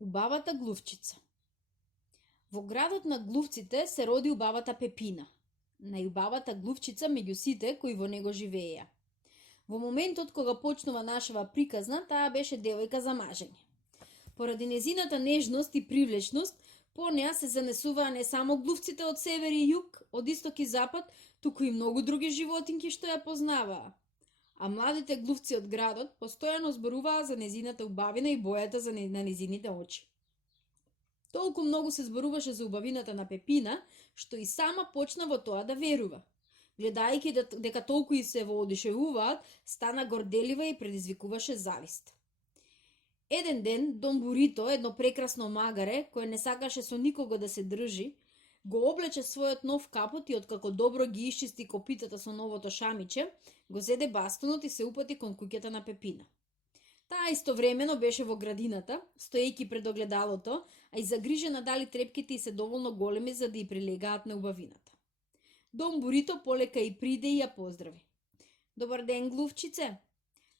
Убавата глувчица. Во градот на глувците се роди убавата Пепина, најубавата глувчица меѓу сите кои во него живееја. Во моментот кога почнува нашава приказна, таа беше девојка за мажење. Поради незината нежност и привлечност, по неа се занесуваа не само глувците од север и југ, од исток и запад, туку и многу други животинки што ја познаваа. А младите глувци од градот постојано зборуваа за незината убавина и бојата на незините очи. Толку многу се зборуваше за убавината на Пепина, што и сама почна во тоа да верува. Гледајќи дека толку и се воодушевуваат, стана горделива и предизвикуваше завист. Еден ден Дон Бурито, едно прекрасно магаре, кое не сакаше со никого да се држи, го облече својот нов капот и откако добро ги исчисти копитата со новото шамиче, го зеде бастунот и се упати кон куќата на Пепина. Таа истовремено беше во градината, стоејќи пред огледалото, а и загрижена дали трепките и се доволно големи за да ја прилегаат на убавината. Дон Бурито полека и приде и ја поздрави. Добар ден, глувчице!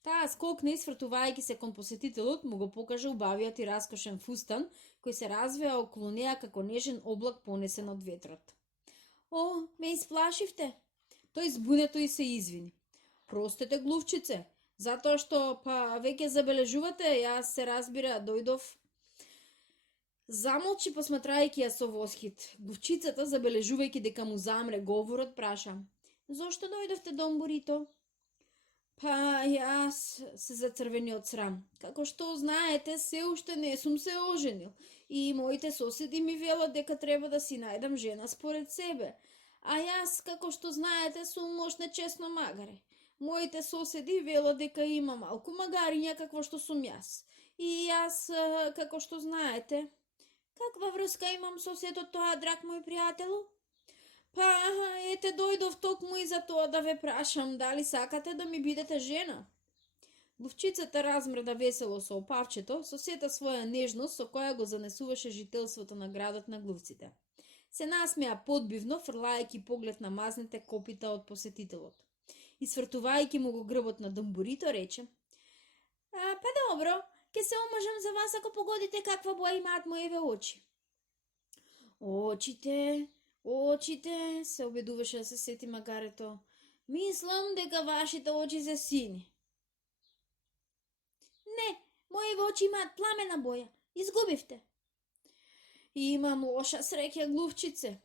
Таа скокна и свртувајќи се кон посетителот, му го покажа убавиот и раскошен фустан, кој се развеа околу неа како нежен облак понесен од ветрот. О, ме исплашивте! Тој збунето и се извини. Простете, глувчице, затоа што, веќе забележувате, јас се разбира, дојдов. Замолчи посматрајќи ја со восхит. Глувчицата, забележувајќи дека му замре говорот, праша. Зошто дојдовте, Дон Бурито? Јас се зацрвени од срам. Како што знаете, се уште не сум се оженил и моите соседи ми велат дека треба да си најдам жена според себе. А јас, како што знаете, сум мош нечесно магаре. Моите соседи велат дека има малку магариња какво што сум јас. И јас, како што знаете, каква врска имам со сето тоа, драг мој пријателу? Ете дојдов токму и за тоа да ве прашам, дали сакате да ми бидете жена? Глувчицата размрда весело со опавчето, со сета своја нежност со која го занесуваше жителството на градот на глувците. Се насмеа подбивно, фрлајќи поглед на мазните копита од посетителот. И свртувајќи му го грбот на Дон Бурито, рече: добро, ќе се омажам за вас ако погодите каква боја имаат моеве очи. Очите, се обидуваше да се сети магарето. Мислам дека вашите очи се сини. Не, моеве очи имаат пламена боја. Изгубивте. Имам лоша среќа, глувчице.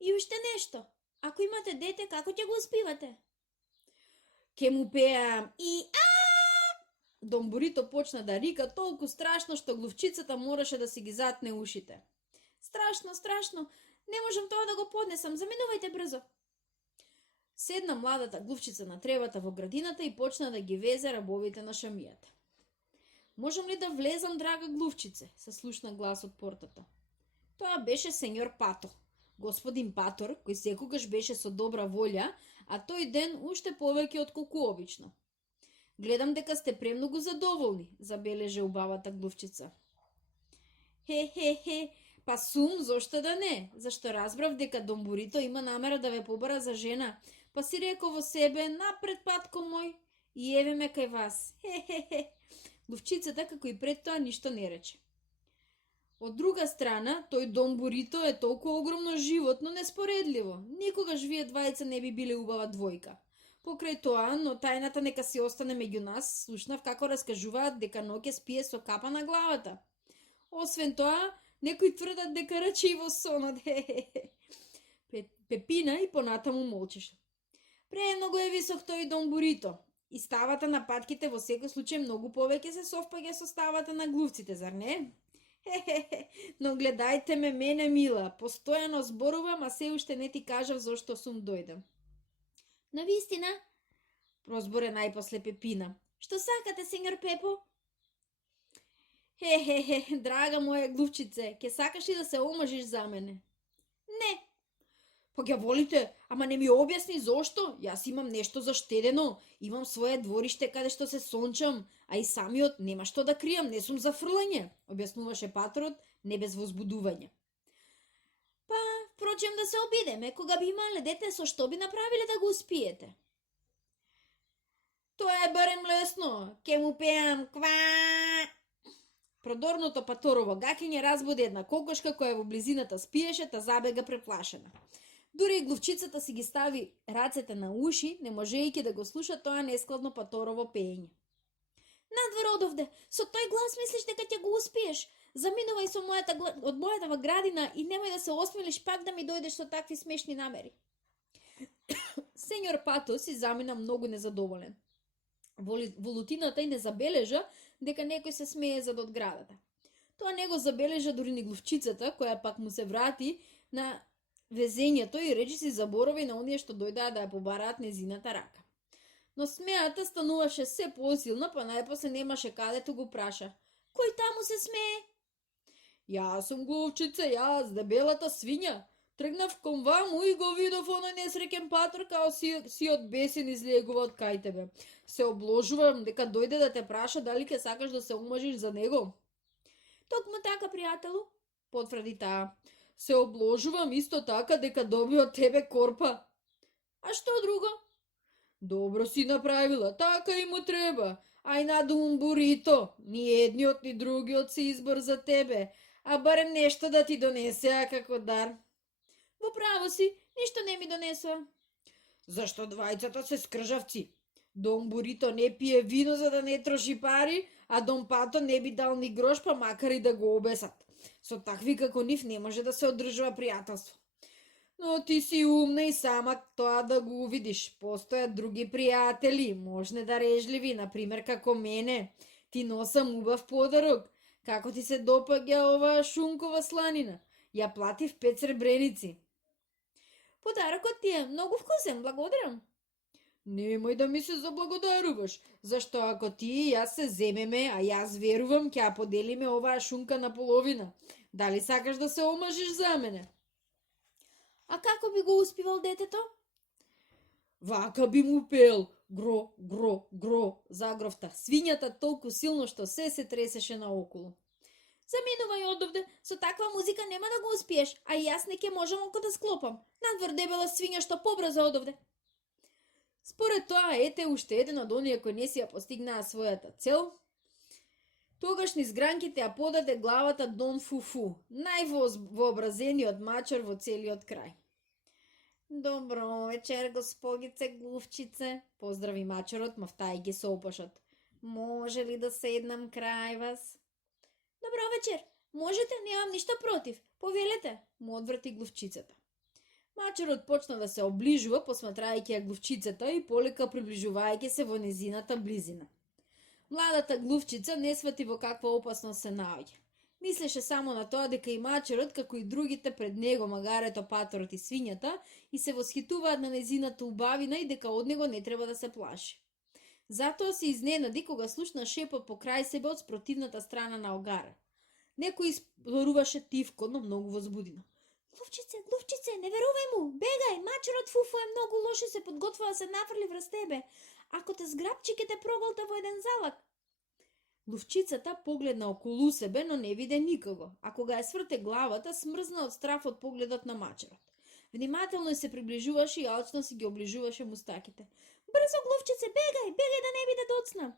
И уште нешто. Ако имате дете, како ќе го успивате? Ке му пеам и Дон Бурито почна да рика толку страшно што глувчицата мораше да си ги затне ушите. Страшно, не можам тоа да го поднесам, заминувајте брзо. Седна младата глувчица на тревата во градината и почна да ги везе рабовите на шамијата. Можам ли да влезам, драга глувчице? Се слушна глас од портата. Тоа беше сеньор Пато, господин Патор, кој секогаш беше со добра волја, а тој ден уште повеќе отколку обично. Гледам дека сте премногу задоволни, забележа убавата глувчица. Па сум, зошто да не? Зашто разбрав дека Дон Бурито има намера да ве побара за жена, па си рекол во себе, напред, патко мој, и еве ме кај вас. Глувчицата, како и пред тоа, ништо не рече. Од друга страна, тој Дон Бурито е толку огромно животно неспоредливо. Никогаш вие двајца не би биле убава двојка. Покрај тоа, но тајната нека си остане меѓу нас, слушнав како раскажуваат дека ноќе спие со капа на главата. Освен тоа, некои тврдат дека рачи и во сонот. Пепина и понатаму молчеше. Премногу е висок тој Дон Бурито. И ставата на патките во секој случај многу повеќе се совпаѓа со ставата на глувците, зар не? Но гледајте ме мене, мила, постојано зборувам, а се уште не ти кажав зошто сум дојдам. Навистина, прозборе најпосле Пепина. Што сакате, сеньор Пепо? Драга моја глувчице, ке сакаш ли да се омажиш за мене? Не. Па ќе волите, ама не ми објасни зошто? Јас имам нешто заштедено, имам своје двориште каде што се сончам, а и самиот нема што да кријам, не сум за фрлање, објаснуваше патрот, не без возбудување. Впрочем, да се обидеме, кога би имале дете, со што би направиле да го успиете? Тоа е барем лесно, ке му пеам ква. Продорното паторово гакење разбуди една кокошка која во близината спиеше, та забега преплашена. Дури и глувчицата си ги стави рацете на уши, не можејќи да го слуша тоа нескладно паторово пеење. Надвор одовде, со тој глас мислиш дека ќе го успиеш? Заминувај од мојата градина и немој да се осмелиш пак да ми дојдеш со такви смешни намери. Сењор Пато си замина многу незадоволен. Во лутината и не забележа дека некој се смее зад од градата. Тоа не го забележа дури ни глувчицата, која пак му се врати на везењето и речи си заборови на оние што дојдаа да ја побараат незината рака. Но смејата стануваше се посилна, па најпосле немаше кадето го праша. Кој таму се смее? Јас сум глувчица, јас, дебелата свиња. Тргнав кон ваму и го видов оној несреќен патор као си од бесен излегува од кај тебе. Се обложувам дека дојде да те праша дали ќе сакаш да се омажиш за него. Токму така, пријателу, потврди таа. Се обложувам исто така дека доби од тебе корпа. А што друго? Добро си направила, така и му треба. Ај надумам бурито, ни едниот ни другиот се избор за тебе, а барем нешто да ти донесеа како дар. Во право си, ништо не ми донесоа. Зашто двајцата се скржавци? Дон Бурито не пие вино за да не троши пари, а Дон Пато не би дал ни грош, па макар и да го обесат. Со такви како нив не може да се одржува пријателство. Но ти си умна и сама тоа да го увидиш. Постојат други пријатели, можне да режливи, например како мене. Ти носам убав подарок. Како ти се допаѓа оваа шункова сланина? Ја платив 5 сребреници. Подарокот ти е многу вкусен, благодарам. Немој да ми се заблагодаруваш, зашто ако ти и јас се земеме, а јас верувам ќе ја поделиме оваа шунка на половина. Дали сакаш да се омажиш за мене? А како би го успивал детето? Вака би му пел, гро, гро, гро, загровта свињата толку силно што се тресеше наоколу. Заминувај одовде, со таква музика нема да го успиеш, а и јас не ќе можам око да склопам. Надвор дебела свиња што побрзо одовде. Според тоа, ете уште еден од оние кои не си ја постигнаа својата цел. Тогаш низ гранките ја подаде главата Дон Фуфу, највообразениот мачар во целиот крај. Добро вечер, господице глувчице, поздрави мачарот, мафтајќи се опашот. Може ли да седнам крај вас? Добро вечер, можете, немам ништо против, повелете, му одврати глувчицата. Мачарот почна да се оближува, посматрајќи ја глувчицата и полека приближувајќи се во незината близина. Младата глувчица не свати во каква опасност се наоѓа. Мислеше само на тоа дека и мачарот, како и другите пред него, магарето, паторот и свињата, и се восхитуваат на незината убавина и дека од него не треба да се плаши. Затоа се изненади кога слушна шепот покрај себе од спротивната страна на огара. Некој изборуваше тивко, но многу возбудено. Глувчице, глувчице, не верувај му, бегај, мачарот Фуфу е многу лош и се подготвува да се нафрли врз тебе. Ако те зграбчи, ќе те проголта во еден залак. Глувчицата погледна околу себе, но не виде никого, а кога ја сврте главата, смрзна од страф од погледот на мачарот. Внимателно се приближуваше и алчно си ги оближуваше мустаките. Брзо, глувчице, бегај, бегај да не биде доцна.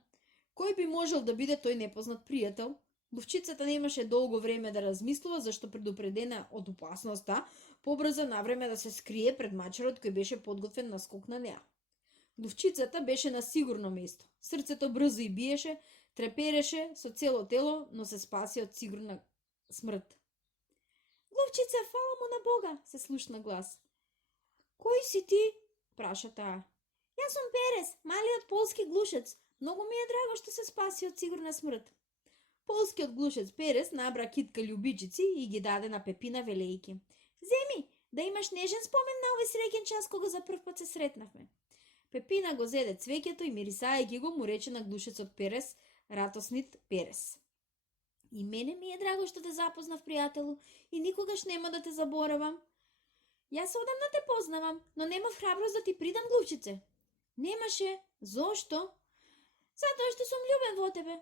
Кој би можел да биде тој непознат пријател? Глувчицата немаше долго време да размислува, зашто предупредена од опасноста, побрза навреме да се скрие пред мачарот кој беше подготвен на скок на неа. Глувчицата беше на сигурно место. Срцето брзо и биеше, трепереше со цело тело, но се спаси од сигурна смрт. Глувчица, фала му на Бога, се слушна глас. Кој си ти? Праша таа. Јас сум Перес, малиот полски глушец. Многу ми е драго што се спаси од сигурна смрт. Полскиот глушец Перес набра китка љубичици и ги даде на Пепина велејки. Земи, да имаш нежен спомен на овој среќен час кога за прв пат се сретнавме. Пепина го зеде цвеќето и мирисајќи го му рече на глушецот Перес, Ратоснит Перес. И мене ми е драго што те запознав, пријателу, и никогаш нема да те заборавам. Јас одамна те познавам, но немав храброст да ти придам, глувчице. Немаше. Зошто? Затоа што сум љубен во тебе.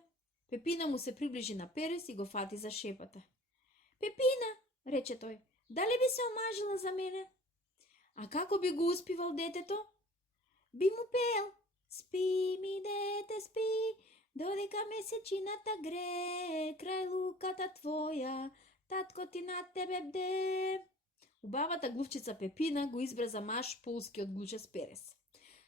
Пепина му се приближи на Перес и го фати за шепата. Пепина, рече тој, дали би се омажила за мене? А како би го успивал детето? Би му пеел. Спи ми, дете, спи, додека месечината гре, крај душата твоја, татко ти над тебе бде. Убавата глувчица Пепина го избрза маж полски од Глучес Перес.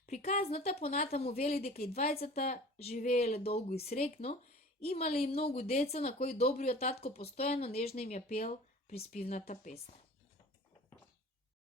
Приказната понатаму вели дека и двајцата живееле долго и срекно, имале и многу деца на кои добриот татко постојано нежно им ја пеел приспивната песна.